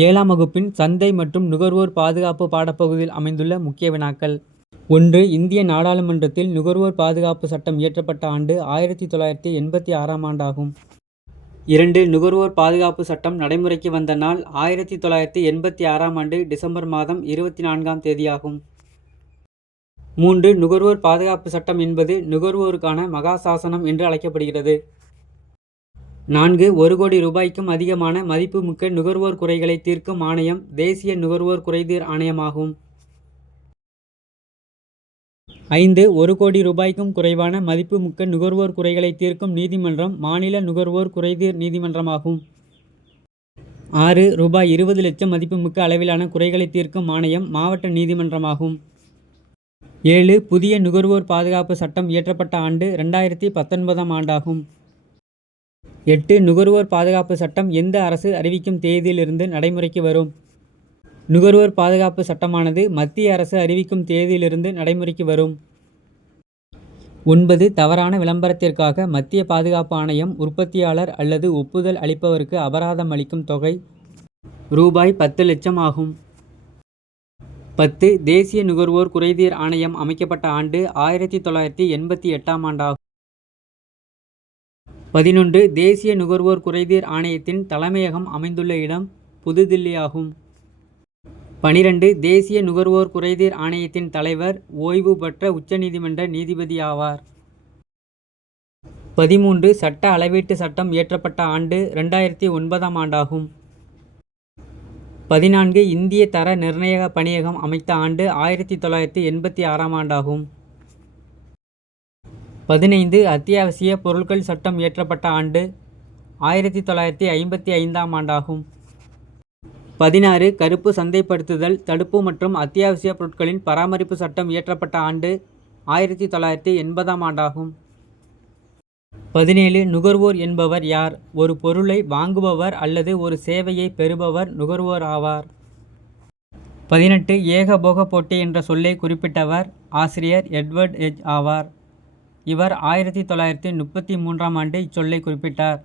7ஆம் வகுப்பின் சந்தை மற்றும் நுகர்வோர் பாதுகாப்பு பாடப்பகுதியில் அமைந்துள்ள முக்கிய வினாக்கள். 1. இந்திய நாடாளுமன்றத்தில் நுகர்வோர் பாதுகாப்பு சட்டம் இயற்றப்பட்ட ஆண்டு 1986ஆம் ஆண்டாகும். 2. நுகர்வோர் பாதுகாப்பு சட்டம் நடைமுறைக்கு வந்த நாள் 1986ஆம் ஆண்டு டிசம்பர் மாதம் 24ஆம் தேதியாகும். 3. நுகர்வோர் பாதுகாப்பு சட்டம் என்பது நுகர்வோருக்கான மகா சாசனம் என்று அழைக்கப்படுகிறது. 4. 1 கோடி ரூபாய்க்கும் அதிகமான மதிப்புமிக்க நுகர்வோர் குறைகளை தீர்க்கும் ஆணையம் தேசிய நுகர்வோர் குறைதீர் ஆணையமாகும். 5. 1 கோடி ரூபாய்க்கும் குறைவான மதிப்புமிக்க நுகர்வோர் குறைகளை தீர்க்கும் நீதிமன்றம் மாநில நுகர்வோர் குறைதீர் நீதிமன்றமாகும். 6. ரூபாய் 20 லட்சம் மதிப்புமிக்க அளவிலான குறைகளை தீர்க்கும் ஆணையம் மாவட்ட நீதிமன்றமாகும். 7. புதிய நுகர்வோர் பாதுகாப்பு சட்டம் இயற்றப்பட்ட ஆண்டு 2019ஆம் ஆண்டாகும். 8. நுகர்வோர் பாதுகாப்பு சட்டம் எந்த அரசு அறிவிக்கும் தேதியிலிருந்து நடைமுறைக்கு வரும்? நுகர்வோர் பாதுகாப்பு சட்டமானது மத்திய அரசு அறிவிக்கும் தேதியிலிருந்து நடைமுறைக்கு வரும். 9. தவறான விளம்பரத்திற்காக மத்திய பாதுகாப்பு ஆணையம் உற்பத்தியாளர் அல்லது ஒப்புதல் அளிப்பவருக்கு அபராதம் அளிக்கும் தொகை ரூபாய் 10 லட்சம் ஆகும். 10. தேசிய நுகர்வோர் குறைதீர் ஆணையம் அமைக்கப்பட்ட ஆண்டு 1988ஆம் ஆண்டாகும். 11. தேசிய நுகர்வோர் குறைதீர் ஆணையத்தின் தலைமையகம் அமைந்துள்ள இடம் புதுதில்லி ஆகும். 12. தேசிய நுகர்வோர் குறைதீர் ஆணையத்தின் தலைவர் ஓய்வு பெற்ற உச்சநீதிமன்ற நீதிபதி ஆவார். 13. சட்ட அளவீட்டு சட்டம் இயற்றப்பட்ட ஆண்டு 2009ஆம் ஆண்டாகும். 14. இந்திய தர நிர்ணய பணியகம் அமைத்த ஆண்டு 1986ஆம் ஆண்டாகும். 15. அத்தியாவசிய பொருட்கள் சட்டம் இயற்றப்பட்ட ஆண்டு 1955ஆம் ஆண்டாகும். 16. கருப்பு சந்தைப்படுத்துதல் தடுப்பு மற்றும் அத்தியாவசிய பொருட்களின் பராமரிப்பு சட்டம் இயற்றப்பட்ட ஆண்டு 1980ஆம் ஆண்டாகும். 17. நுகர்வோர் என்பவர் யார்? ஒரு பொருளை வாங்குபவர் அல்லது ஒரு சேவையை பெறுபவர் நுகர்வோர் ஆவார். 18. ஏகபோக போட்டி என்ற சொல்லை குறிப்பிட்டவர் ஆசிரியர் எட்வர்ட் எட்ஜ் ஆவார். இவர் 1933ஆம் ஆண்டு இச்சொல்லை குறிப்பிட்டார்.